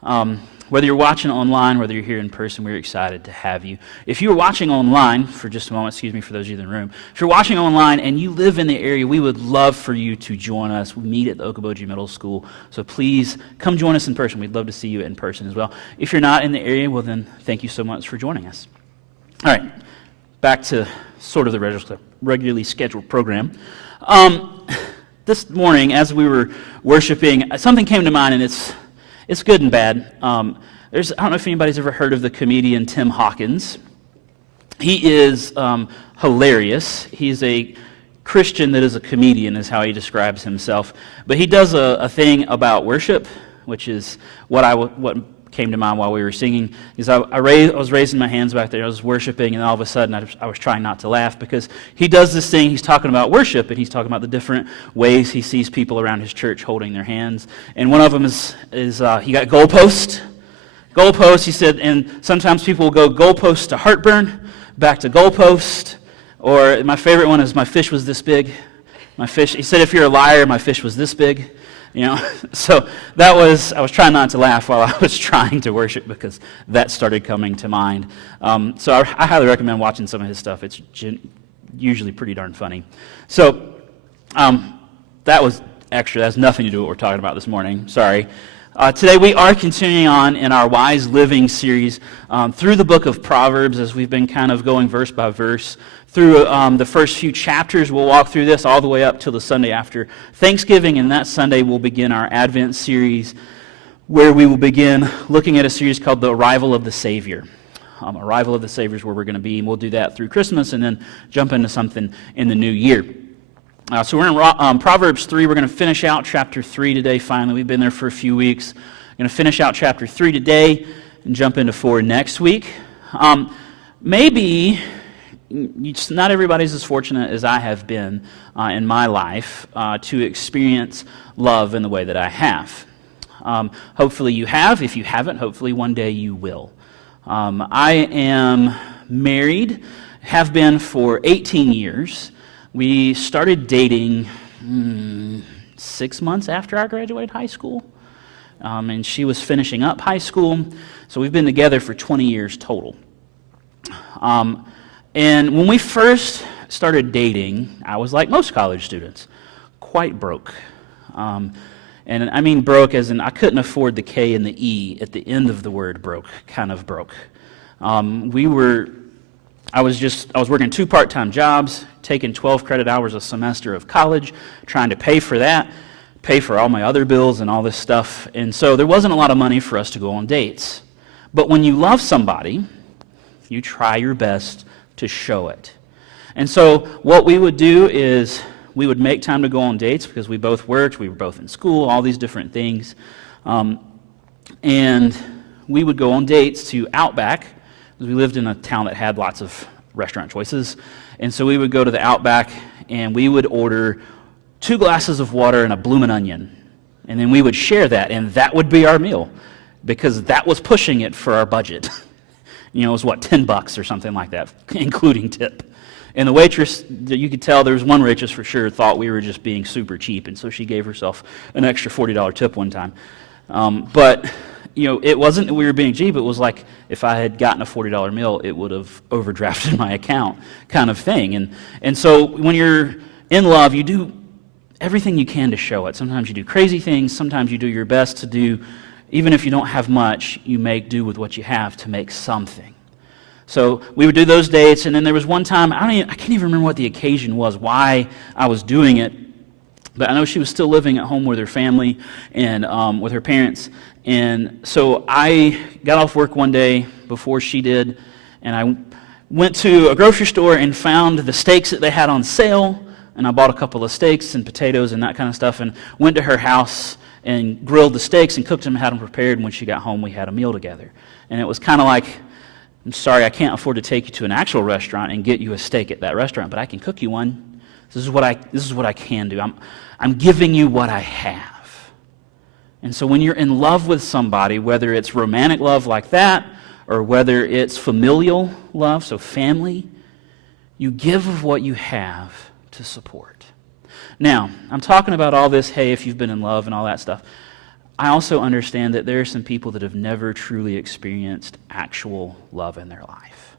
Whether you're watching online, whether you're here in person, we're excited to have you. If you're watching online, for just a moment, excuse me for those of you in the room, if you're watching online and you live in the area, we would love for you to join us. We meet at the Okoboji Middle School, so please come join us in person. We'd love to see you in person as well. If you're not in the area, well then, thank you so much for joining us. All right, back to sort of the regularly scheduled program. This morning, as we were worshiping, something came to mind, and it's good and bad. I don't know if anybody's ever heard of the comedian Tim Hawkins. He is hilarious. He's a Christian that is a comedian, is how he describes himself. But he does a thing about worship, which is what came to mind while we were singing. Is I was raising my hands back there, I was worshiping, and all of a sudden I was trying not to laugh, because he does this thing, he's talking about worship, and he's talking about the different ways he sees people around his church holding their hands. And one of them is he got goalpost, he said, and sometimes people will go goalpost to heartburn, back to goalpost, or my favorite one is my fish was this big. He said, if you're a liar, my fish was this big. So I was trying not to laugh while I was trying to worship, because that started coming to mind. So I highly recommend watching some of his stuff. It's usually pretty darn funny. So that has nothing to do with what we're talking about this morning. Sorry. Today we are continuing on in our Wise Living series through the book of Proverbs, as we've been kind of going verse by verse through the first few chapters. We'll walk through this all the way up till the Sunday after Thanksgiving, and that Sunday we'll begin our Advent series, where we will begin looking at a series called The Arrival of the Savior. Arrival of the Savior is where we're going to be, and we'll do that through Christmas and then jump into something in the new year. So we're in Proverbs 3. We're going to finish out chapter 3 today, finally. We've been there for a few weeks. We're going to finish out chapter 3 today and jump into 4 next week. Maybe not everybody's as fortunate as I have been in my life to experience love in the way that I have. Hopefully you have. If you haven't, hopefully one day you will. I am married, have been for 18 years. We started dating 6 months after I graduated high school, and she was finishing up high school, so we've been together for 20 years total. And when we first started dating, I was like most college students, quite broke. And I mean broke as in I couldn't afford the K and the E at the end of the word broke, kind of broke. I was working 2 part-time jobs, taking 12 credit hours a semester of college, trying to pay for that, pay for all my other bills and all this stuff. And so there wasn't a lot of money for us to go on dates. But when you love somebody, you try your best to show it. And so what we would do is we would make time to go on dates, because we both worked, we were both in school, all these different things. And we would go on dates to Outback, because we lived in a town that had lots of restaurant choices. And so we would go to the Outback and we would order 2 glasses of water and a bloomin' onion. And then we would share that, and that would be our meal, because that was pushing it for our budget. It was $10 or something like that, including tip. And the waitress, you could tell there was one waitress for sure thought we were just being super cheap, and so she gave herself an extra $40 tip one time. But it wasn't that we were being cheap. It was like if I had gotten a $40 meal, it would have overdrafted my account, kind of thing. And so when you're in love, you do everything you can to show it. Sometimes you do crazy things. Sometimes you do your best to do, even if you don't have much, you make do with what you have to make something. So we would do those dates, and then there was one time, I can't even remember what the occasion was, why I was doing it, but I know she was still living at home with her family and with her parents. And so I got off work one day before she did, and I went to a grocery store and found the steaks that they had on sale, and I bought a couple of steaks and potatoes and that kind of stuff, and went to her house and grilled the steaks and cooked them and had them prepared, and when she got home, we had a meal together. And it was kind of like, I'm sorry, I can't afford to take you to an actual restaurant and get you a steak at that restaurant, but I can cook you one. This is what I can do. I'm giving you what I have. And so when you're in love with somebody, whether it's romantic love like that, or whether it's familial love, so family, you give of what you have to support. Now, I'm talking about all this, hey, if you've been in love and all that stuff. I also understand that there are some people that have never truly experienced actual love in their life.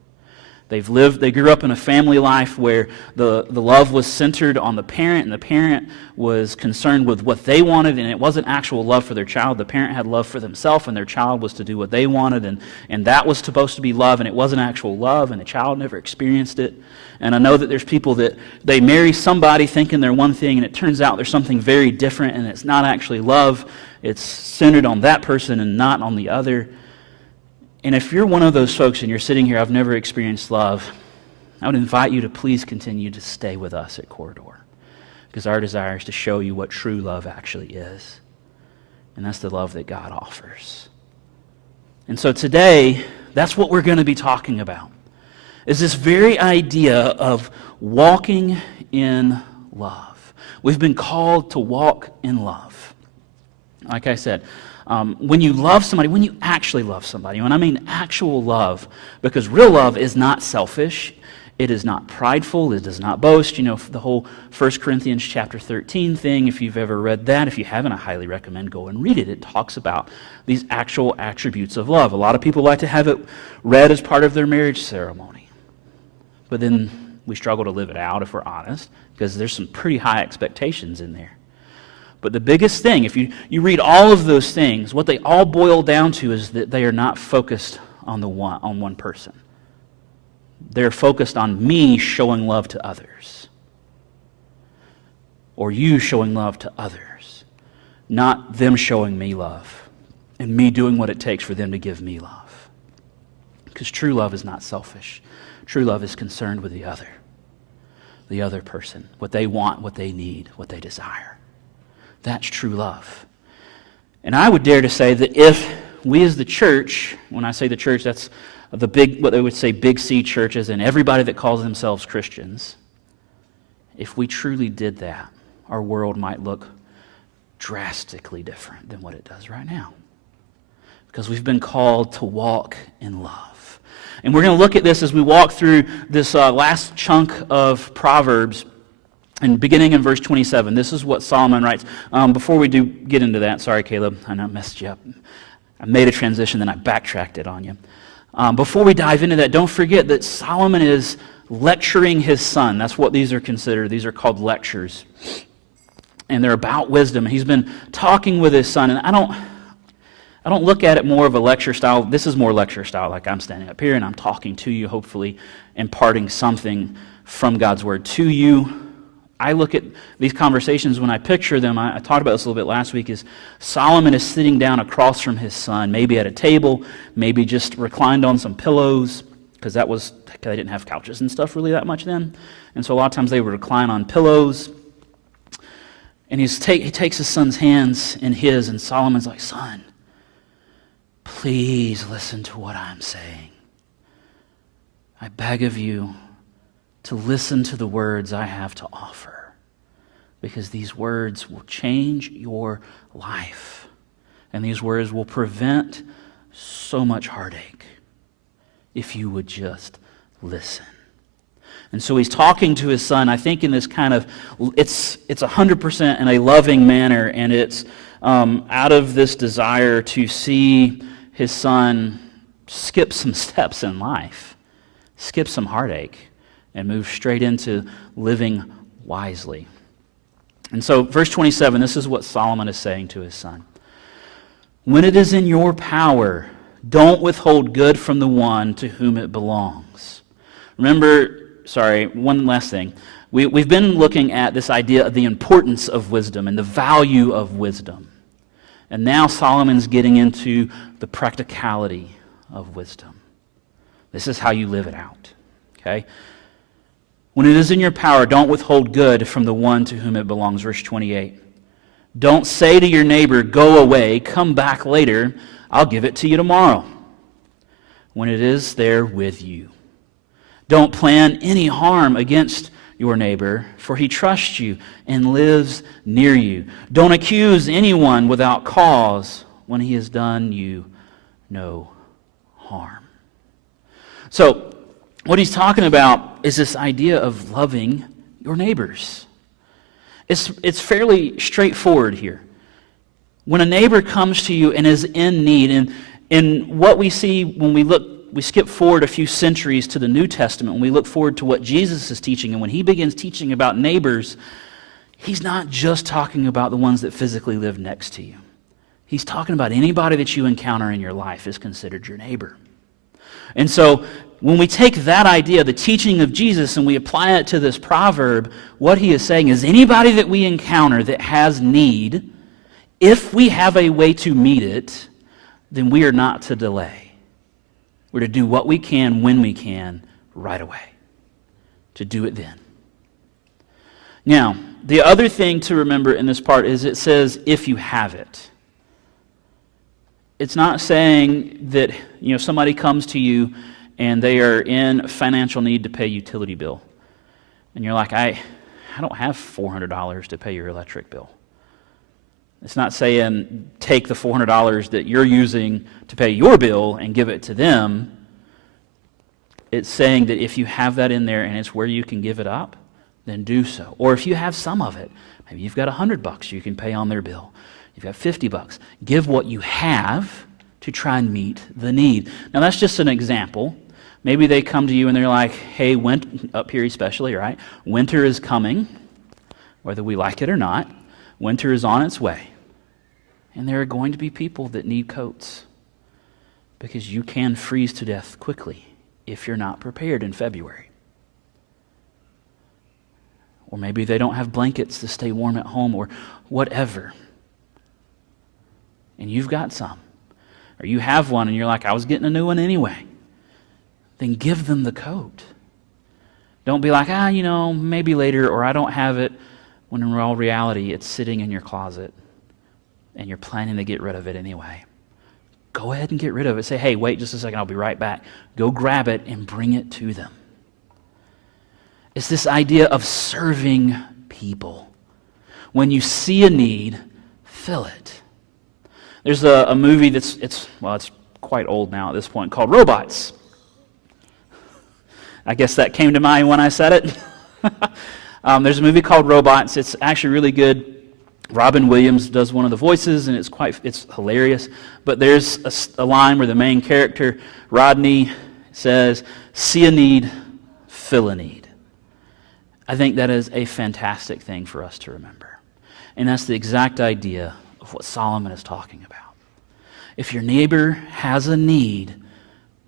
They grew up in a family life where the love was centered on the parent, and the parent was concerned with what they wanted, and it wasn't actual love for their child. The parent had love for themselves, and their child was to do what they wanted, and that was supposed to be love, and it wasn't actual love, and the child never experienced it. And I know that there's people that they marry somebody thinking they're one thing, and it turns out there's something very different, and it's not actually love. It's centered on that person and not on the other. And if you're one of those folks and you're sitting here, I've never experienced love, I would invite you to please continue to stay with us at Corridor, because our desire is to show you what true love actually is. And that's the love that God offers. And so today, that's what we're going to be talking about, is this very idea of walking in love. We've been called to walk in love. Like I said, when you love somebody, when you actually love somebody, and I mean actual love, because real love is not selfish, it is not prideful, it does not boast. You know, the whole 1 Corinthians chapter 13 thing, if you've ever read that, if you haven't, I highly recommend go and read it. It talks about these actual attributes of love. A lot of people like to have it read as part of their marriage ceremony, but then we struggle to live it out, if we're honest, because there's some pretty high expectations in there. But the biggest thing, if you read all of those things, what they all boil down to is that they are not focused on one person. They're focused on me showing love to others, or you showing love to others, not them showing me love and me doing what it takes for them to give me love. Because true love is not selfish. True love is concerned with the other person, what they want, what they need, what they desire. That's true love. And I would dare to say that if we as the church, when I say the church, that's the big, what they would say big C churches and everybody that calls themselves Christians, if we truly did that, our world might look drastically different than what it does right now. Because we've been called to walk in love. And we're going to look at this as we walk through this last chunk of Proverbs. And beginning in verse 27, this is what Solomon writes. Before we do get into that, sorry, Caleb, I know I messed you up. I made a transition, then I backtracked it on you. Before we dive into that, don't forget that Solomon is lecturing his son. That's what these are considered. These are called lectures. And they're about wisdom. He's been talking with his son, and I don't look at it more of a lecture style. This is more lecture style, like I'm standing up here and I'm talking to you, hopefully imparting something from God's word to you. I look at these conversations when I picture them, I talked about this a little bit last week, is Solomon is sitting down across from his son, maybe at a table, maybe just reclined on some pillows, because they didn't have couches and stuff really that much then. And so a lot of times they would recline on pillows. And he takes his son's hands in his, and Solomon's like, son, please listen to what I'm saying. I beg of you to listen to the words I have to offer, because these words will change your life, and these words will prevent so much heartache if you would just listen. And so he's talking to his son, I think in this kind of, it's 100% in a loving manner, and it's out of this desire to see his son skip some steps in life, skip some heartache, and move straight into living wisely. And so, verse 27, this is what Solomon is saying to his son. When it is in your power, don't withhold good from the one to whom it belongs. One last thing. We've been looking at this idea of the importance of wisdom and the value of wisdom. And now Solomon's getting into the practicality of wisdom. This is how you live it out. Okay? When it is in your power, don't withhold good from the one to whom it belongs. Verse 28. Don't say to your neighbor, go away, come back later, I'll give it to you tomorrow, when it is there with you. Don't plan any harm against your neighbor, for he trusts you and lives near you. Don't accuse anyone without cause when he has done you no harm. So, what he's talking about is this idea of loving your neighbors. It's fairly straightforward here. When a neighbor comes to you and is in need, and what we see when we skip forward a few centuries to the New Testament, when we look forward to what Jesus is teaching, and when he begins teaching about neighbors, he's not just talking about the ones that physically live next to you. He's talking about anybody that you encounter in your life is considered your neighbor. And so when we take that idea, the teaching of Jesus, and we apply it to this proverb, what he is saying is anybody that we encounter that has need, if we have a way to meet it, then we are not to delay. We're to do what we can when we can right away. To do it then. Now, the other thing to remember in this part is it says, if you have it. It's not saying that, somebody comes to you and they are in financial need to pay a utility bill. And you're like, I don't have $400 to pay your electric bill. It's not saying take the $400 that you're using to pay your bill and give it to them. It's saying that if you have that in there and it's where you can give it up, then do so. Or if you have some of it, maybe you've got $100 you can pay on their bill. You've got $50. Give what you have to try and meet the need. Now that's just an example. Maybe they come to you and they're like, hey, up here especially, right? Winter is coming, whether we like it or not. Winter is on its way. And there are going to be people that need coats because you can freeze to death quickly if you're not prepared in February. Or maybe they don't have blankets to stay warm at home or whatever. And you've got some. Or you have one and you're like, I was getting a new one anyway. Then give them the coat. Don't be like, maybe later, or I don't have it, when in all reality it's sitting in your closet and you're planning to get rid of it anyway. Go ahead and get rid of it. Say, hey, wait just a second, I'll be right back. Go grab it and bring it to them. It's this idea of serving people. When you see a need, fill it. There's a movie it's quite old now at this point, called Robots. I guess that came to mind when I said it. There's a movie called Robots. It's actually really good. Robin Williams does one of the voices, and it's hilarious. But there's a line where the main character, Rodney, says, see a need, fill a need. I think that is a fantastic thing for us to remember. And that's the exact idea of what Solomon is talking about. If your neighbor has a need,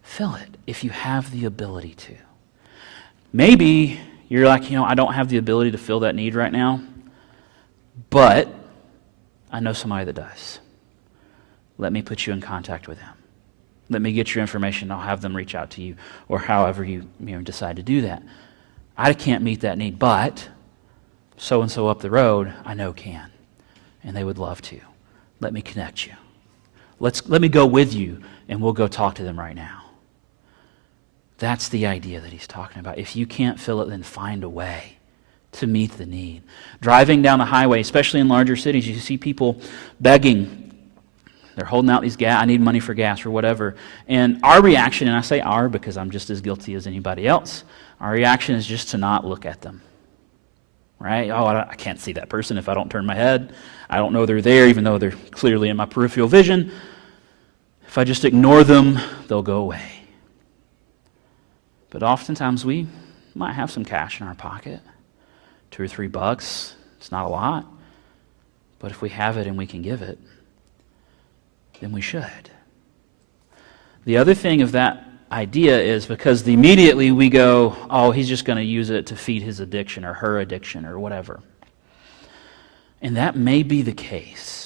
fill it if you have the ability to. Maybe you're like, I don't have the ability to fill that need right now, but I know somebody that does. Let me put you in contact with them. Let me get your information. I'll have them reach out to you, or however you decide to do that. I can't meet that need, but so-and-so up the road I know can, and they would love to. Let me connect you. Let me go with you, and we'll go talk to them right now. That's the idea that he's talking about. If you can't fill it, then find a way to meet the need. Driving down the highway, especially in larger cities, you see people begging. They're holding out these gas, I need money for gas or whatever. And our reaction, and I say our because I'm just as guilty as anybody else, our reaction is just to not look at them. Right? I can't see that person if I don't turn my head. I don't know they're there, even though they're clearly in my peripheral vision. If I just ignore them, they'll go away. But oftentimes we might have some cash in our pocket, $2 or $3. It's not a lot. But if we have it and we can give it, then we should. The other thing of that idea is because immediately we go, oh, he's just going to use it to feed his addiction or her addiction or whatever. And that may be the case.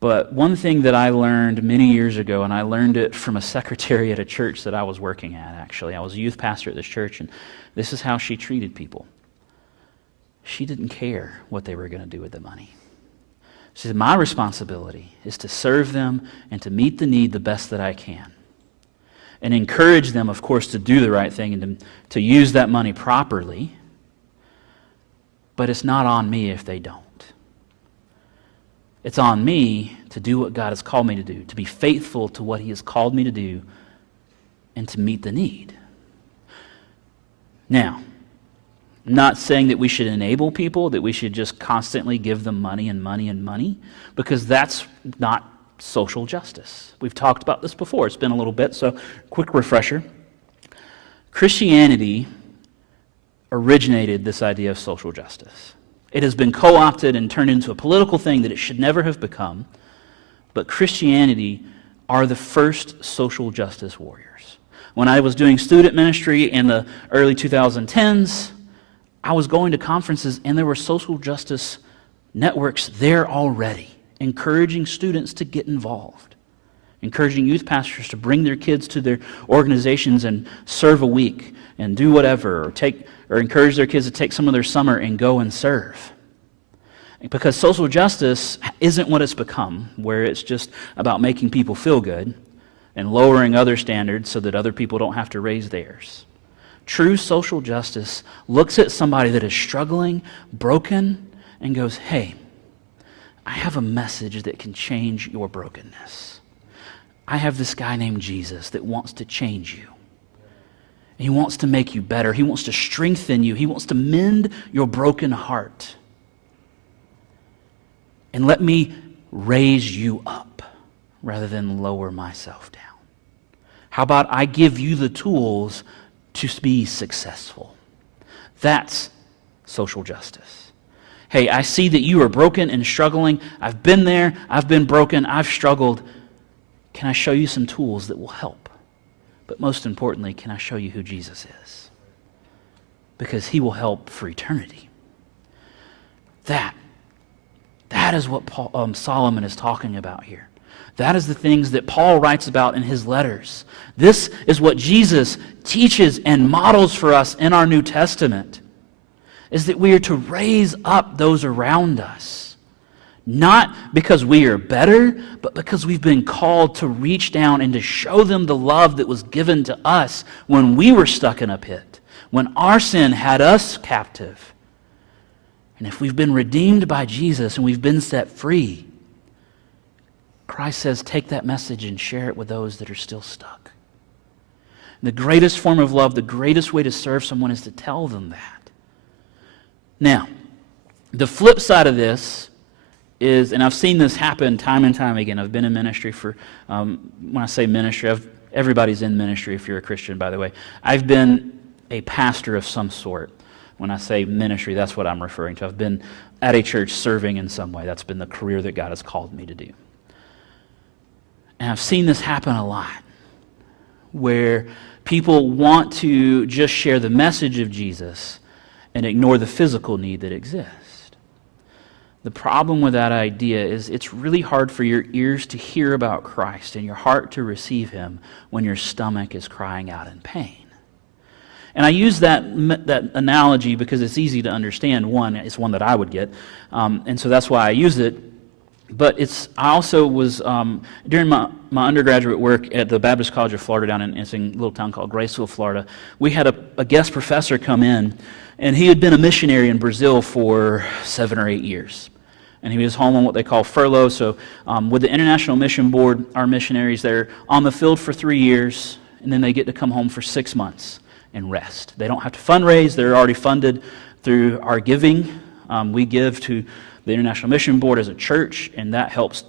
But one thing that I learned many years ago, and I learned it from a secretary at a church that I was working at, actually. I was a youth pastor at this church, and this is how she treated people. She didn't care what they were going to do with the money. She said, my responsibility is to serve them and to meet the need the best that I can. And encourage them, of course, to do the right thing and to use that money properly. But it's not on me if they don't. It's on me to do what God has called me to do, to be faithful to what He has called me to do, and to meet the need. Now, I'm not saying that we should enable people, that we should just constantly give them money and money and money, because that's not social justice. We've talked about this before. It's been a little bit, so quick refresher. Christianity originated this idea of social justice. It has been co-opted and turned into a political thing that it should never have become, but Christianity are the first social justice warriors. When I was doing student ministry in the early 2010s, I was going to conferences and there were social justice networks there already, encouraging students to get involved, encouraging youth pastors to bring their kids to their organizations and serve a week and do whatever, or encourage their kids to take some of their summer and go and serve. Because social justice isn't what it's become, where it's just about making people feel good and lowering other standards so that other people don't have to raise theirs. True social justice looks at somebody that is struggling, broken, and goes, hey, I have a message that can change your brokenness. I have this guy named Jesus that wants to change you. He wants to make you better. He wants to strengthen you. He wants to mend your broken heart. And let me raise you up rather than lower myself down. How about I give you the tools to be successful? That's social justice. Hey, I see that you are broken and struggling. I've been there. I've been broken. I've struggled. Can I show you some tools that will help? But most importantly, can I show you who Jesus is? Because he will help for eternity. That is what Solomon is talking about here. That is the things that Paul writes about in his letters. This is what Jesus teaches and models for us in our New Testament, is that we are to raise up those around us. Not because we are better, but because we've been called to reach down and to show them the love that was given to us when we were stuck in a pit, when our sin had us captive. And if we've been redeemed by Jesus and we've been set free, Christ says, take that message and share it with those that are still stuck. And the greatest form of love, the greatest way to serve someone is to tell them that. Now, the flip side of this is, and I've seen this happen time and time again. I've been in ministry for, when I say ministry, everybody's in ministry if you're a Christian, by the way. I've been a pastor of some sort. When I say ministry, that's what I'm referring to. I've been at a church serving in some way. That's been the career that God has called me to do. And I've seen this happen a lot, where people want to just share the message of Jesus and ignore the physical need that exists. The problem with that idea is it's really hard for your ears to hear about Christ and your heart to receive him when your stomach is crying out in pain. And I use that analogy because it's easy to understand. One, it's one that I would get, and so that's why I use it. But I also was, during my undergraduate work at the Baptist College of Florida down in a little town called Graceville, Florida, we had a guest professor come in, and he had been a missionary in Brazil for 7 or 8 years. And he was home on what they call furlough. So with the International Mission Board, our missionaries, they're on the field for 3 years, and then they get to come home for 6 months and rest. They don't have to fundraise. They're already funded through our giving. We give to the International Mission Board as a church, and that helps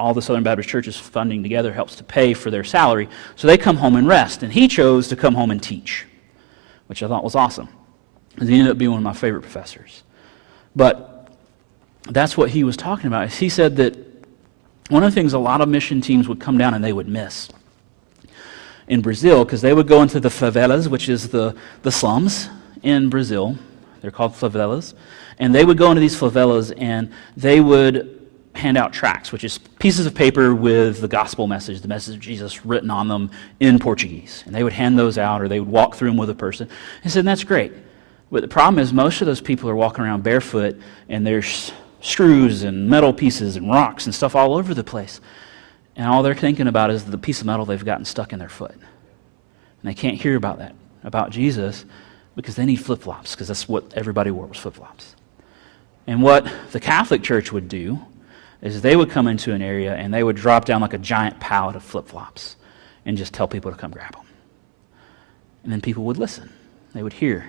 all the Southern Baptist churches funding together, helps to pay for their salary. So they come home and rest, and he chose to come home and teach, which I thought was awesome. He ended up being one of my favorite professors. But that's what he was talking about. He said that one of the things a lot of mission teams would come down and they would miss in Brazil, because they would go into the favelas, which is the slums in Brazil. They're called favelas. And they would go into these favelas and they would hand out tracts, which is pieces of paper with the gospel message, the message of Jesus written on them in Portuguese. And they would hand those out, or they would walk through them with a person. He said, that's great. But the problem is most of those people are walking around barefoot, and there's screws and metal pieces and rocks and stuff all over the place. And all they're thinking about is the piece of metal they've gotten stuck in their foot. And they can't hear about that, about Jesus, because they need flip-flops, because that's what everybody wore, was flip-flops. And what the Catholic Church would do is they would come into an area and they would drop down like a giant pallet of flip-flops and just tell people to come grab them. And then people would listen. They would hear.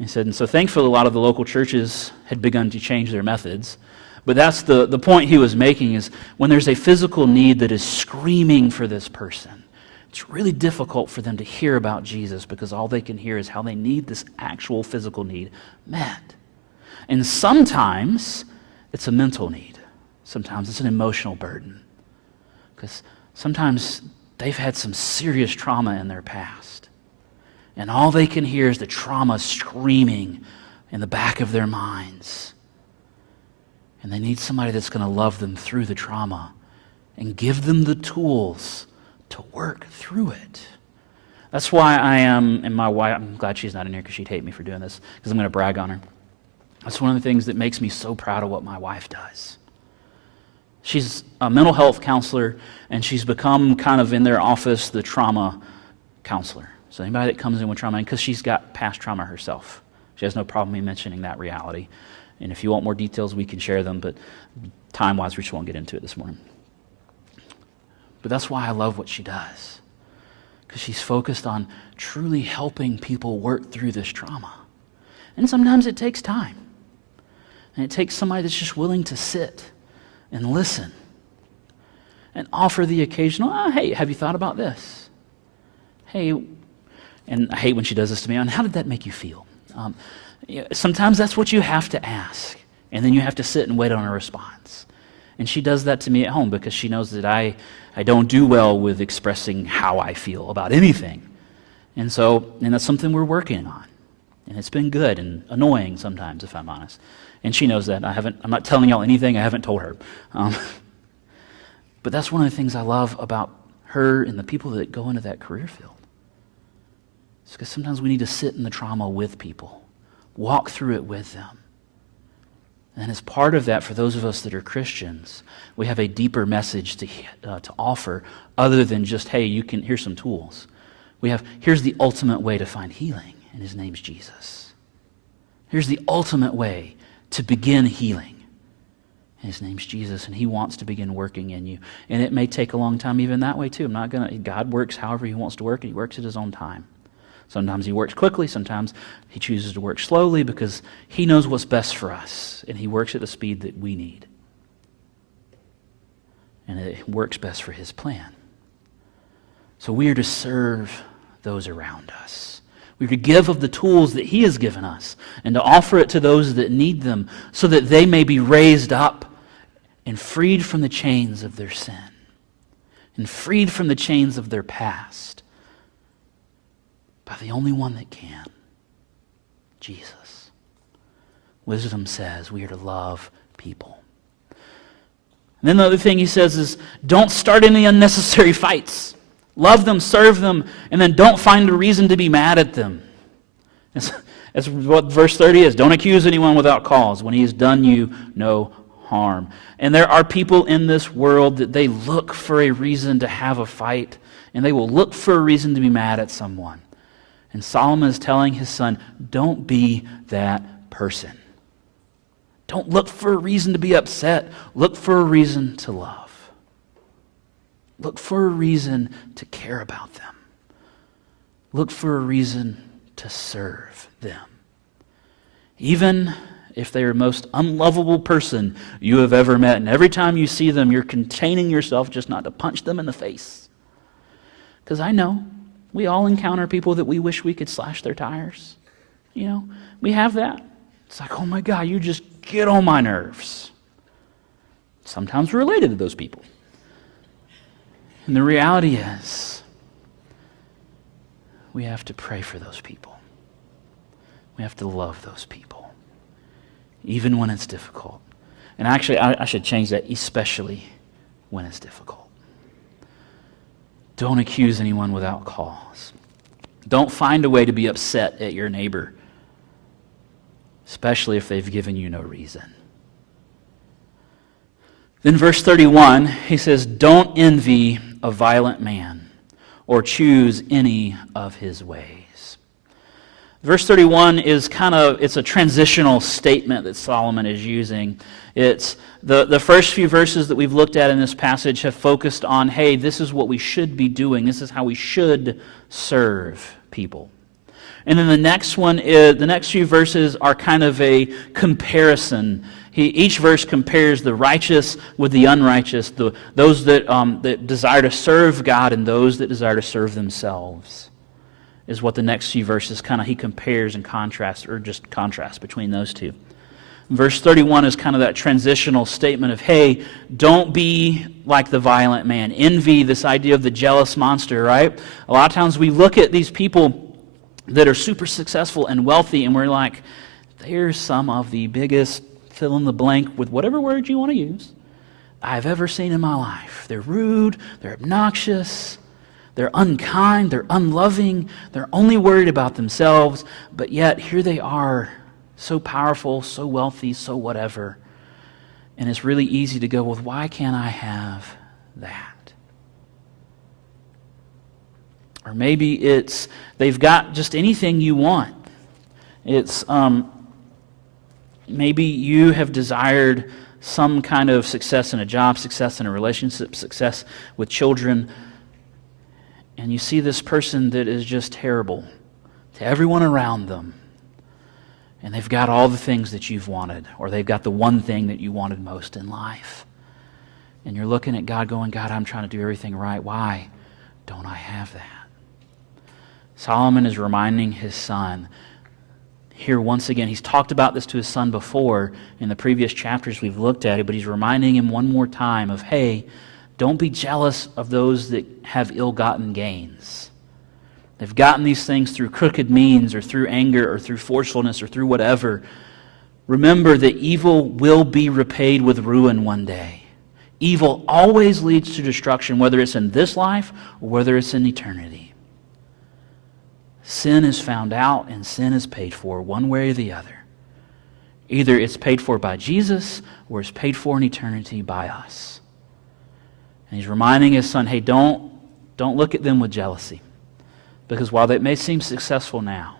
He said, and so thankfully a lot of the local churches had begun to change their methods. But that's the point he was making, is when there's a physical need that is screaming for this person, it's really difficult for them to hear about Jesus because all they can hear is how they need this actual physical need met. And sometimes it's a mental need. Sometimes it's an emotional burden. Because sometimes they've had some serious trauma in their past. And all they can hear is the trauma screaming in the back of their minds. And they need somebody that's going to love them through the trauma and give them the tools to work through it. That's why I am, and my wife, I'm glad she's not in here because she'd hate me for doing this, because I'm going to brag on her. That's one of the things that makes me so proud of what my wife does. She's a mental health counselor, and she's become kind of in their office the trauma counselor. So anybody that comes in with trauma, because she's got past trauma herself, she has no problem me mentioning that reality. And if you want more details, we can share them, but time-wise, we just won't get into it this morning. But that's why I love what she does, because she's focused on truly helping people work through this trauma. And sometimes it takes time. And it takes somebody that's just willing to sit and listen and offer the occasional, hey, have you thought about this? Hey, and I hate when she does this to me, how did that make you feel? Sometimes that's what you have to ask, and then you have to sit and wait on a response. And she does that to me at home because she knows that I don't do well with expressing how I feel about anything. And that's something we're working on. And it's been good and annoying sometimes, if I'm honest. And she knows that. I'm not telling y'all anything I haven't told her. But that's one of the things I love about her and the people that go into that career field. It's because sometimes we need to sit in the trauma with people, walk through it with them. And as part of that, for those of us that are Christians, we have a deeper message to offer other than just, hey, here's some tools. Here's the ultimate way to find healing, and his name's Jesus. Here's the ultimate way to begin healing, and his name's Jesus, and he wants to begin working in you. And it may take a long time even that way too. God works however he wants to work, and he works at his own time. Sometimes he works quickly, sometimes he chooses to work slowly because he knows what's best for us, and he works at the speed that we need. And it works best for his plan. So we are to serve those around us. We are to give of the tools that he has given us and to offer it to those that need them so that they may be raised up and freed from the chains of their sin and freed from the chains of their past by the only one that can, Jesus. Wisdom says we are to love people. And then the other thing he says is, don't start any unnecessary fights. Love them, serve them, and then don't find a reason to be mad at them. That's what verse 30 is. Don't accuse anyone without cause when he has done you no harm. And there are people in this world that they look for a reason to have a fight, and they will look for a reason to be mad at someone. And Solomon is telling his son, don't be that person. Don't look for a reason to be upset. Look for a reason to love. Look for a reason to care about them. Look for a reason to serve them. Even if they are the most unlovable person you have ever met, and every time you see them, you're containing yourself just not to punch them in the face. Because I know we all encounter people that we wish we could slash their tires. We have that. It's like, oh my God, you just get on my nerves. Sometimes we're related to those people. And the reality is, we have to pray for those people. We have to love those people, even when it's difficult. And actually, I should change that, especially when it's difficult. Don't accuse anyone without cause. Don't find a way to be upset at your neighbor, especially if they've given you no reason. Then verse 31, he says, don't envy a violent man or choose any of his ways. Verse 31 is it's a transitional statement that Solomon is using. It's the first few verses that we've looked at in this passage have focused on, hey, this is what we should be doing. This is how we should serve people. And then the next few verses are kind of a comparison. Each verse compares the righteous with the unrighteous, those that desire to serve God and those that desire to serve themselves, is what the next few verses he compares and contrasts, or just contrasts between those two. Verse 31 is kind of that transitional statement of, hey, don't be like the violent man. Envy, this idea of the jealous monster, right? A lot of times we look at these people that are super successful and wealthy, and we're like, they're some of the biggest fill in the blank with whatever word you want to use I've ever seen in my life. They're rude, they're obnoxious, they're unkind, they're unloving, they're only worried about themselves, but yet here they are, so powerful, so wealthy, so whatever. And it's really easy to go, well, why can't I have that? Or maybe it's they've got just anything you want. It's maybe you have desired some kind of success in a job, success in a relationship, success with children, and you see this person that is just terrible to everyone around them, and they've got all the things that you've wanted, or they've got the one thing that you wanted most in life. And you're looking at God going, God, I'm trying to do everything right. Why don't I have that? Solomon is reminding his son here once again. He's talked about this to his son before in the previous chapters we've looked at it, but he's reminding him one more time of, hey, don't be jealous of those that have ill-gotten gains. They've gotten these things through crooked means or through anger or through forcefulness or through whatever. Remember that evil will be repaid with ruin one day. Evil always leads to destruction, whether it's in this life or whether it's in eternity. Sin is found out and sin is paid for one way or the other. Either it's paid for by Jesus or it's paid for in eternity by us. And he's reminding his son, hey, don't look at them with jealousy. Because while they may seem successful now,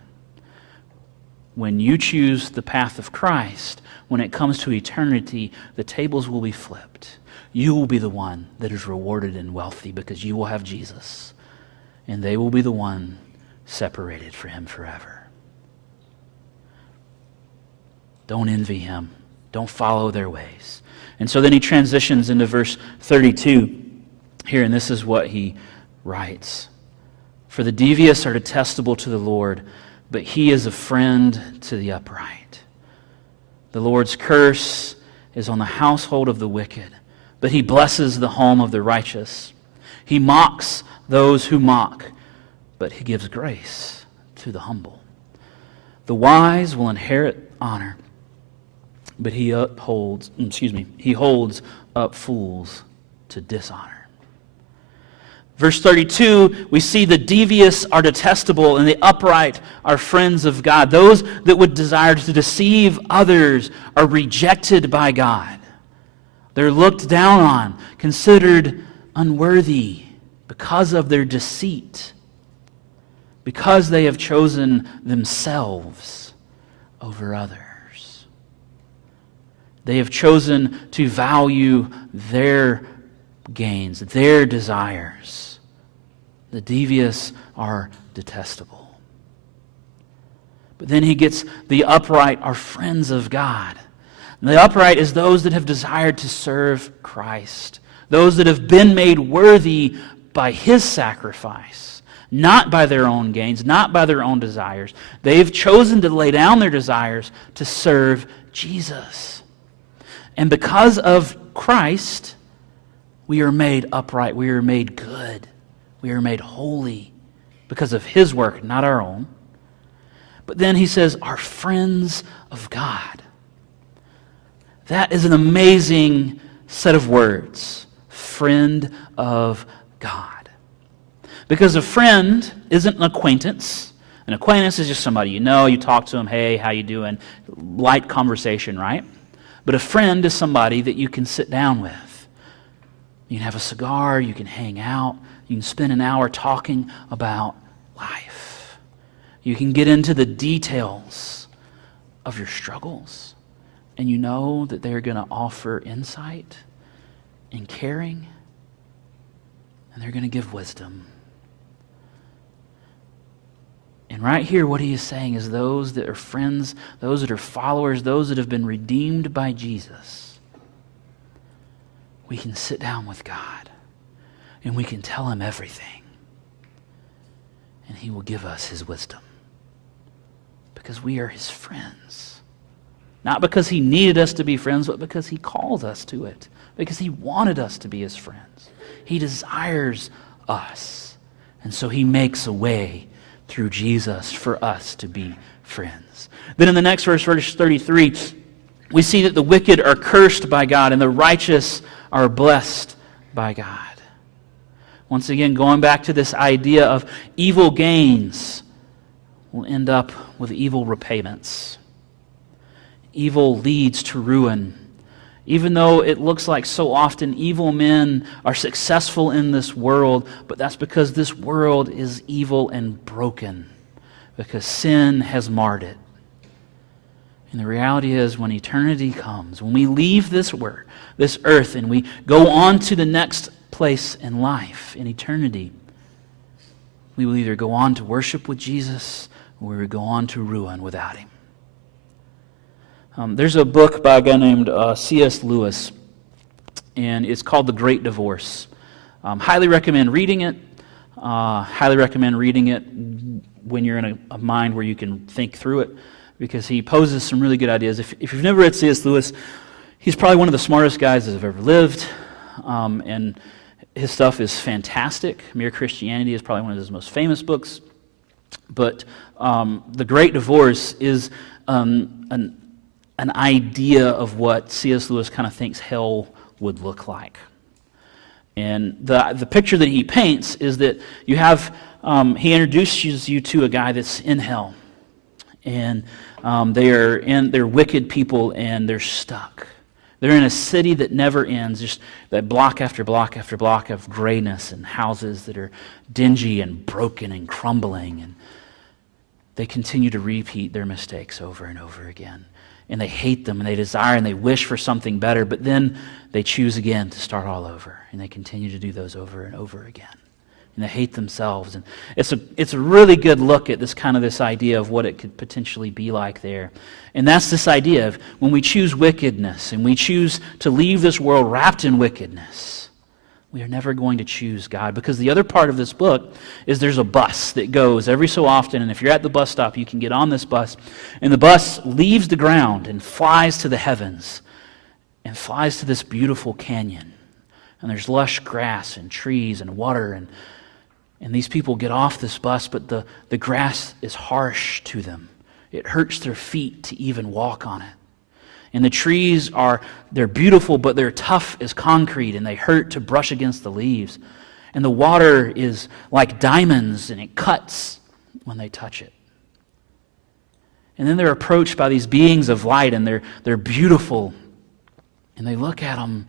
when you choose the path of Christ, when it comes to eternity, the tables will be flipped. You will be the one that is rewarded and wealthy because you will have Jesus. And they will be the one separated for him forever. Don't envy him. Don't follow their ways. And so then he transitions into verse 32 here, and this is what he writes. For the devious are detestable to the Lord, but he is a friend to the upright. The Lord's curse is on the household of the wicked, but he blesses the home of the righteous. He mocks those who mock, but he gives grace to the humble. The wise will inherit honor, but he holds up fools to dishonor. Verse 32, we see the devious are detestable and the upright are friends of God. Those that would desire to deceive others are rejected by God. They're looked down on, considered unworthy because of their deceit, because they have chosen themselves over others. They have chosen to value their gains, their desires. The devious are detestable. But then he gets the upright are friends of God. And the upright is those that have desired to serve Christ, those that have been made worthy by his sacrifice. Not by their own gains, not by their own desires. They've chosen to lay down their desires to serve Jesus. And because of Christ, we are made upright. We are made good. We are made holy because of his work, not our own. But then he says, are friends of God. That is an amazing set of words. Friend of God. Because a friend isn't an acquaintance. An acquaintance is just somebody you know, you talk to them, hey, how you doing? Light conversation, right? But a friend is somebody that you can sit down with. You can have a cigar, you can hang out, you can spend an hour talking about life. You can get into the details of your struggles, and you know that they're going to offer insight and caring, and they're going to give wisdom. And right here, what he is saying is those that are friends, those that are followers, those that have been redeemed by Jesus, we can sit down with God and we can tell him everything. And he will give us his wisdom because we are his friends. Not because he needed us to be friends, but because he called us to it. Because he wanted us to be his friends. He desires us. And so he makes a way through Jesus for us to be friends. Then in the next verse, verse 33, we see that the wicked are cursed by God and the righteous are blessed by God. Once again, going back to this idea of evil gains will end up with evil repayments. Evil leads to ruin. Even though it looks like so often evil men are successful in this world, but that's because this world is evil and broken, because sin has marred it. And the reality is, when eternity comes, when we leave this earth and we go on to the next place in life, in eternity, we will either go on to worship with Jesus or we will go on to ruin without him. There's a book by a guy named C.S. Lewis, and it's called The Great Divorce. Highly recommend reading it. Highly recommend reading it when you're in a mind where you can think through it, because he poses some really good ideas. If you've never read C.S. Lewis, he's probably one of the smartest guys that have ever lived, and his stuff is fantastic. Mere Christianity is probably one of his most famous books. But The Great Divorce is an idea of what C.S. Lewis kind of thinks hell would look like. And the picture that he paints is that you have, he introduces you to a guy that's in hell. And they're wicked people and they're stuck. They're in a city that never ends, just that block after block after block of grayness and houses that are dingy and broken and crumbling. And they continue to repeat their mistakes over and over again. And they hate them, and they desire, and they wish for something better, but then they choose again to start all over, and they continue to do those over and over again. And they hate themselves, and it's a really good look at this idea of what it could potentially be like there. And that's this idea of when we choose wickedness, and we choose to leave this world wrapped in wickedness, we are never going to choose God. Because the other part of this book is there's a bus that goes every so often, and if you're at the bus stop, you can get on this bus, and the bus leaves the ground and flies to the heavens and flies to this beautiful canyon. And there's lush grass and trees and water, and these people get off this bus, but the grass is harsh to them. It hurts their feet to even walk on it. And the trees they're beautiful, but they're tough as concrete, and they hurt to brush against the leaves. And the water is like diamonds, and it cuts when they touch it. And then they're approached by these beings of light, and they're beautiful. And they look at them,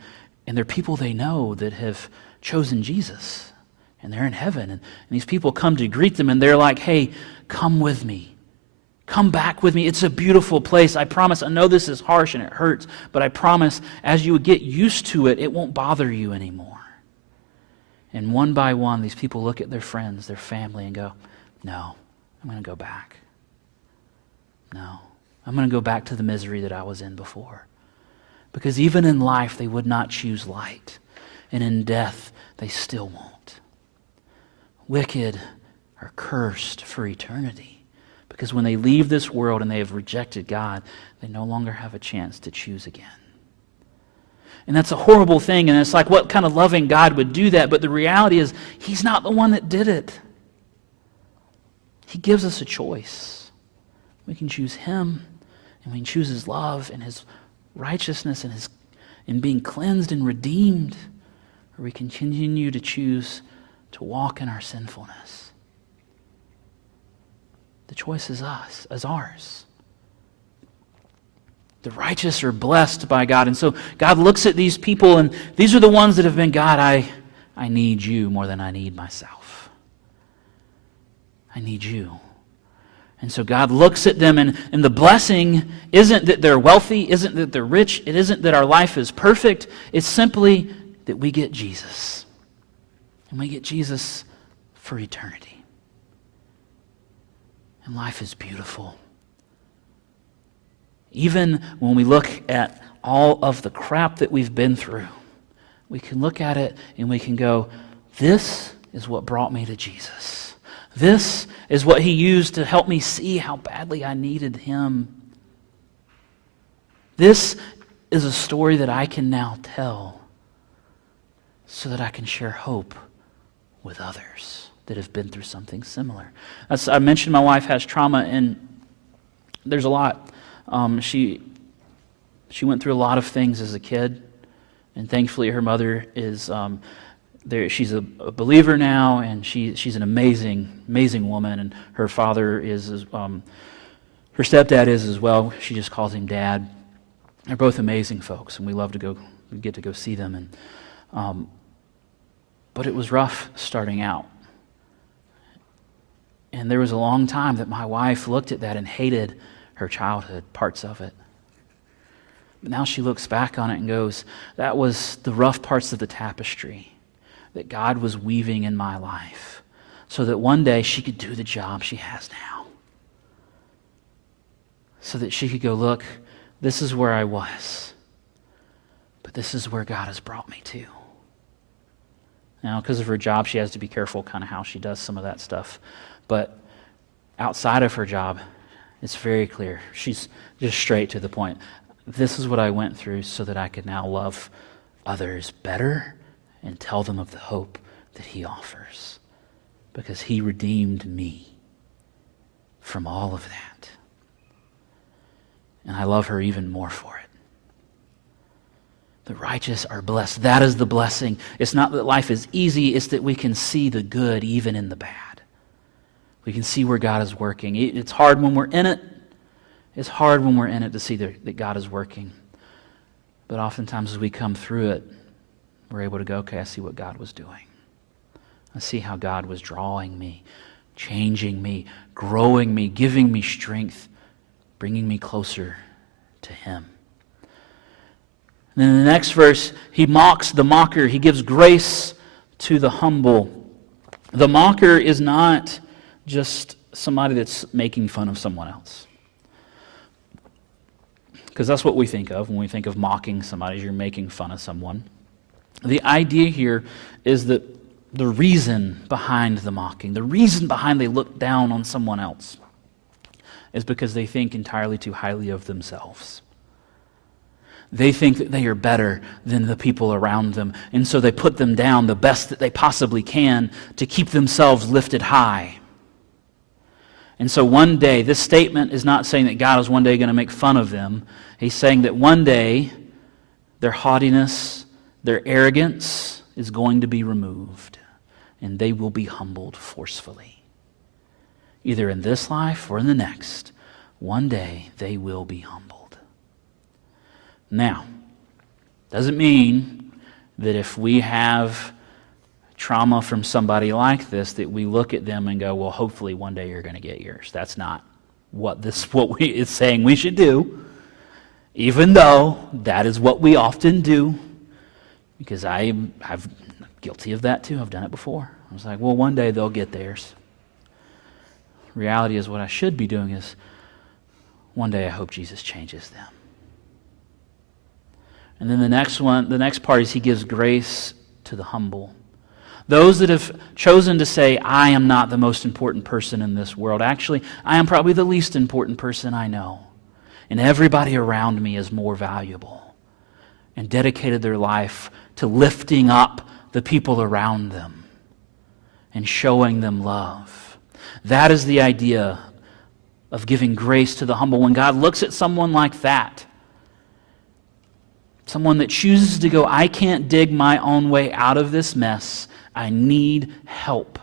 and they're people they know that have chosen Jesus. And they're in heaven. And these people come to greet them, and they're like, hey, come with me. Come back with me. It's a beautiful place. I promise. I know this is harsh and it hurts, but I promise as you get used to it, it won't bother you anymore. And one by one, these people look at their friends, their family, and go, no, I'm going to go back. No, I'm going to go back to the misery that I was in before. Because even in life, they would not choose light. And in death, they still won't. Wicked are cursed for eternity. Because when they leave this world and they have rejected God, they no longer have a chance to choose again. And that's a horrible thing, and it's like, what kind of loving God would do that? But the reality is, he's not the one that did it. He gives us a choice. We can choose him, and we can choose his love and his righteousness and being cleansed and redeemed, or we can continue to choose to walk in our sinfulness. The choice is ours. The righteous are blessed by God. And so God looks at these people, and these are the ones that have been, God, I need you more than I need myself. I need you. And so God looks at them, and the blessing isn't that they're wealthy, isn't that they're rich, it isn't that our life is perfect. It's simply that we get Jesus. And we get Jesus for eternity. And life is beautiful. Even when we look at all of the crap that we've been through, we can look at it and we can go, this is what brought me to Jesus. This is what he used to help me see how badly I needed him. This is a story that I can now tell so that I can share hope with others that have been through something similar. As I mentioned, my wife has trauma, and there's a lot. She went through a lot of things as a kid, and thankfully her mother is there. She's a believer now, and she's an amazing woman, and her father is her stepdad is as well. She just calls him Dad. They're both amazing folks, and we get to go see them. And but it was rough starting out. And there was a long time that my wife looked at that and hated her childhood, parts of it. But now she looks back on it and goes, that was the rough parts of the tapestry that God was weaving in my life so that one day she could do the job she has now. So that she could go, look, this is where I was, but this is where God has brought me to. Now, because of her job, she has to be careful kind of how she does some of that stuff. But outside of her job, it's very clear. She's just straight to the point. This is what I went through so that I could now love others better and tell them of the hope that he offers. Because he redeemed me from all of that. And I love her even more for it. The righteous are blessed. That is the blessing. It's not that life is easy, it's that we can see the good even in the bad. We can see where God is working. It's hard when we're in it. It's hard when we're in it to see that God is working. But oftentimes as we come through it, we're able to go, okay, I see what God was doing. I see how God was drawing me, changing me, growing me, giving me strength, bringing me closer to him. And then in the next verse, he mocks the mocker. He gives grace to the humble. The mocker is not just somebody that's making fun of someone else. Because that's what we think of when we think of mocking somebody, you're making fun of someone. The idea here is that the reason behind the mocking, the reason behind they look down on someone else is because they think entirely too highly of themselves. They think that they are better than the people around them, and so they put them down the best that they possibly can to keep themselves lifted high. And so one day, this statement is not saying that God is one day going to make fun of them. He's saying that one day, their haughtiness, their arrogance is going to be removed, and they will be humbled forcefully. Either in this life or in the next, one day they will be humbled. Now, doesn't mean that if we have trauma from somebody like this that we look at them and go, well, hopefully one day you're going to get yours. That's not what it's saying we should do, even though that is what we often do, because I'm guilty of that too. I've done it before. I was like, well, one day they'll get theirs. Reality is what I should be doing is one day I hope Jesus changes them. And then the next part is he gives grace to the humble. Those that have chosen to say, I am not the most important person in this world. Actually, I am probably the least important person I know. And everybody around me is more valuable. And dedicated their life to lifting up the people around them and showing them love. That is the idea of giving grace to the humble. When God looks at someone like that, someone that chooses to go, I can't dig my own way out of this mess. I need help.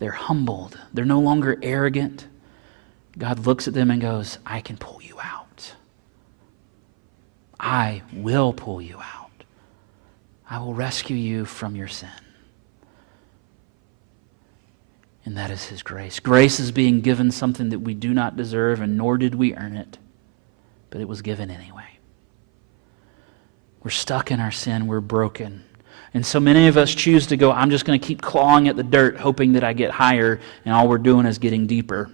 They're humbled. They're no longer arrogant. God looks at them and goes, I can pull you out. I will pull you out. I will rescue you from your sin. And that is his grace. Grace is being given something that we do not deserve, and nor did we earn it, but it was given anyway. We're stuck in our sin. We're broken. And so many of us choose to go, I'm just going to keep clawing at the dirt, hoping that I get higher, and all we're doing is getting deeper.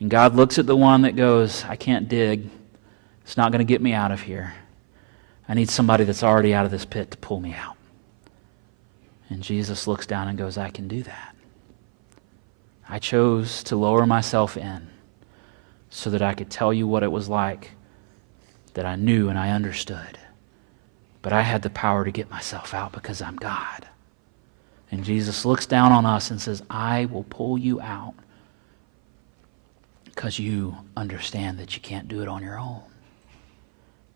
And God looks at the one that goes, I can't dig. It's not going to get me out of here. I need somebody that's already out of this pit to pull me out. And Jesus looks down and goes, I can do that. I chose to lower myself in so that I could tell you what it was like that I knew and I understood. But I had the power to get myself out because I'm God. And Jesus looks down on us and says, I will pull you out because you understand that you can't do it on your own.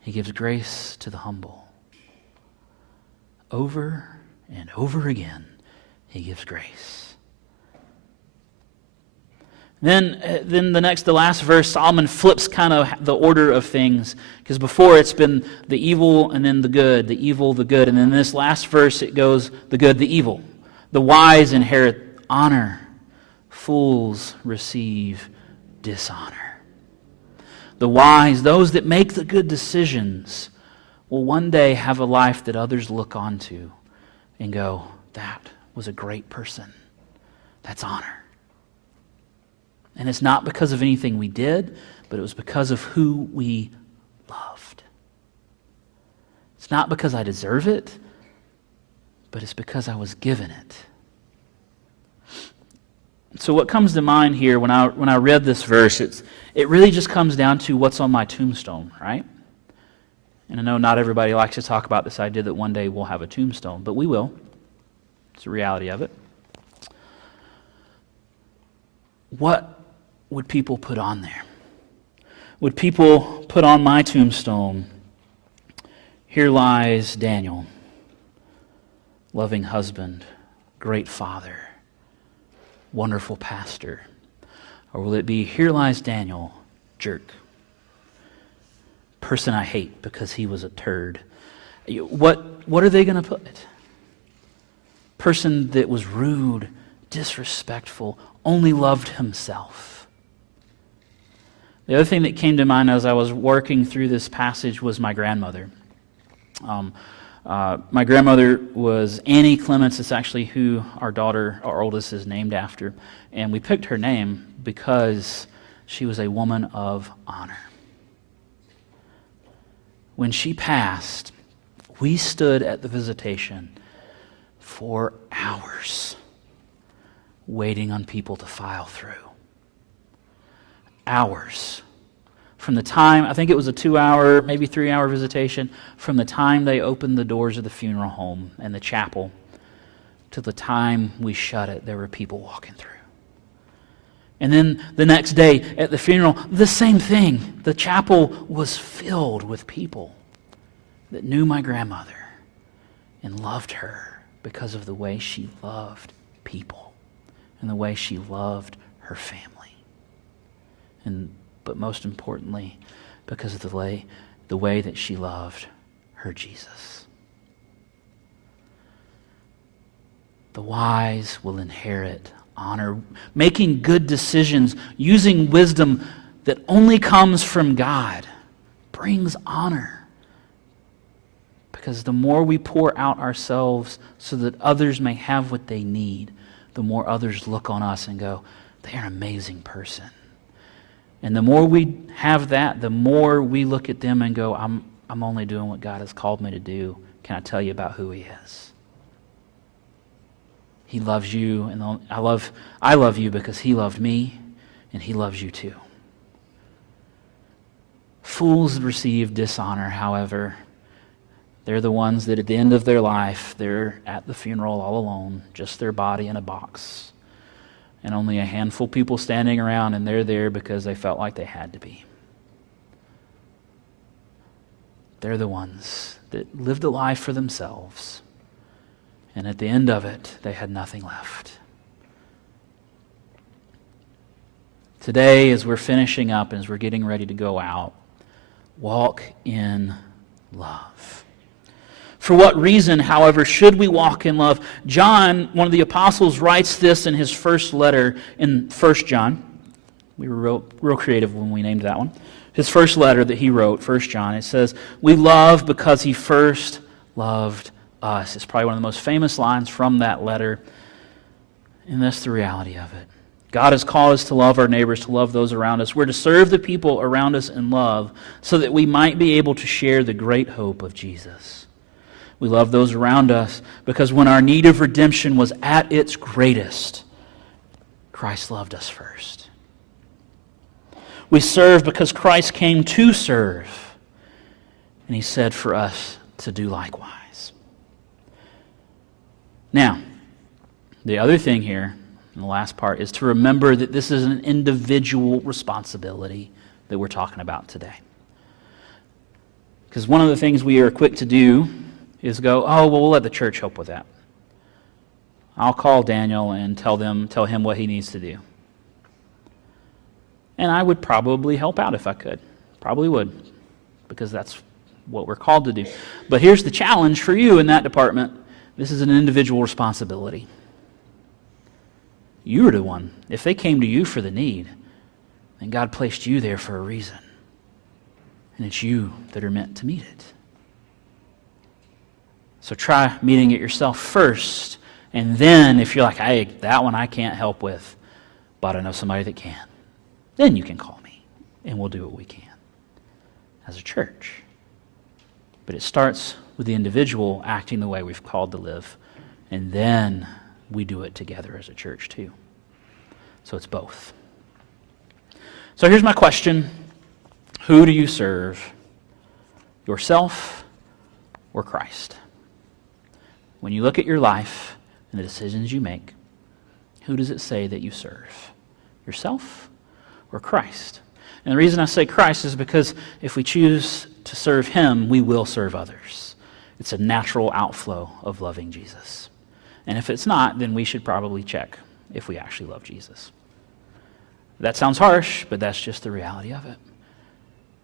He gives grace to the humble. Over and over again, he gives grace. Then the last verse, Solomon flips kind of the order of things, because before it's been the evil and then the good, the evil, the good, and then this last verse it goes the good, the evil. The wise inherit honor, fools receive dishonor. The wise, those that make the good decisions, will one day have a life that others look onto and go, that was a great person. That's honor. And it's not because of anything we did, but it was because of who we loved. It's not because I deserve it, but it's because I was given it. So what comes to mind here when I read this verse, it really just comes down to what's on my tombstone, right? And I know not everybody likes to talk about this idea that one day we'll have a tombstone, but we will. It's the reality of it. What would people put on there? Would people put on my tombstone, here lies Daniel, loving husband, great father, wonderful pastor? Or will it be, here lies Daniel, jerk, person I hate because he was a turd? What are they going to put? Person that was rude, disrespectful, only loved himself. The other thing that came to mind as I was working through this passage was my grandmother. My grandmother was Annie Clements. It's actually who our oldest, is named after. And we picked her name because she was a woman of honor. When she passed, we stood at the visitation for hours waiting on people to file through. Hours. From the time, I think it was a 2-hour, maybe 3-hour visitation, from the time they opened the doors of the funeral home and the chapel to the time we shut it, there were people walking through. And then the next day at the funeral, the same thing. The chapel was filled with people that knew my grandmother and loved her because of the way she loved people and the way she loved her family. But most importantly, because of the way that she loved her Jesus. The wise will inherit honor, making good decisions, using wisdom that only comes from God, brings honor. Because the more we pour out ourselves so that others may have what they need, the more others look on us and go, they're an amazing person. And the more we have that, the more we look at them and go, I'm only doing what God has called me to do. Can I tell you about who He is? He loves you, and I love you because He loved me, and He loves you too. Fools receive dishonor, however. They're the ones that at the end of their life, they're at the funeral all alone, just their body in a box. And only a handful of people standing around, and they're there because they felt like they had to be. They're the ones that lived a life for themselves, and at the end of it, they had nothing left. Today, as we're finishing up, as we're getting ready to go out, walk in love. For what reason, however, should we walk in love? John, one of the apostles, writes this in his first letter in 1 John. We were real creative when we named that one. His first letter that he wrote, 1 John, it says, we love because He first loved us. It's probably one of the most famous lines from that letter, and that's the reality of it. God has called us to love our neighbors, to love those around us. We're to serve the people around us in love so that we might be able to share the great hope of Jesus. We love those around us because when our need of redemption was at its greatest, Christ loved us first. We serve because Christ came to serve, and he said for us to do likewise. Now, the other thing here, and the last part, is to remember that this is an individual responsibility that we're talking about today. Because one of the things we are quick to do is go, oh, well, we'll let the church help with that. I'll call Daniel and tell him what he needs to do. And I would probably help out if I could. Probably would, because that's what we're called to do. But here's the challenge for you in that department. This is an individual responsibility. You are the one. If they came to you for the need, then God placed you there for a reason. And it's you that are meant to meet it. So try meeting it yourself first. And then if you're like, hey, that one I can't help with, but I know somebody that can, then you can call me and we'll do what we can as a church. But it starts with the individual acting the way we've called to live. And then we do it together as a church too. So it's both. So here's my question. Who do you serve? Yourself or Christ? When you look at your life and the decisions you make, who does it say that you serve? Yourself or Christ? And the reason I say Christ is because if we choose to serve him, we will serve others. It's a natural outflow of loving Jesus. And if it's not, then we should probably check if we actually love Jesus. That sounds harsh, but that's just the reality of it.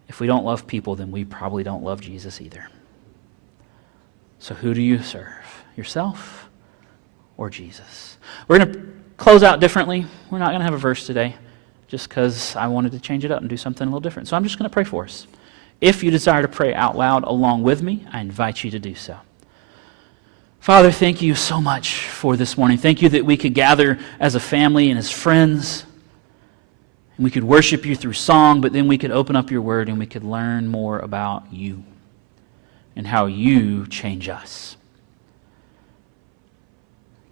If we don't love people, then we probably don't love Jesus either. So who do you serve? Yourself or Jesus? We're going to close out differently. We're not going to have a verse today just because I wanted to change it up and do something a little different. So I'm just going to pray for us. If you desire to pray out loud along with me, I invite you to do so. Father, thank you so much for this morning. Thank you that we could gather as a family and as friends, and we could worship you through song, but then we could open up your word and we could learn more about you and how you change us.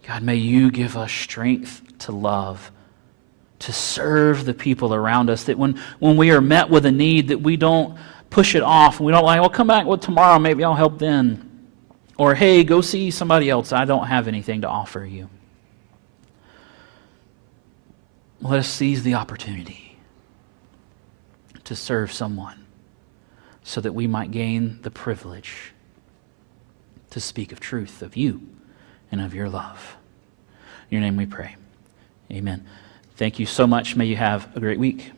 God, may you give us strength to love, to serve the people around us, that when we are met with a need, that we don't push it off, and we don't like, well, come back tomorrow, maybe I'll help then. Or, hey, go see somebody else. I don't have anything to offer you. Let us seize the opportunity to serve someone so that we might gain the privilege to speak of truth, of you, and of your love. In your name we pray. Amen. Thank you so much. May you have a great week.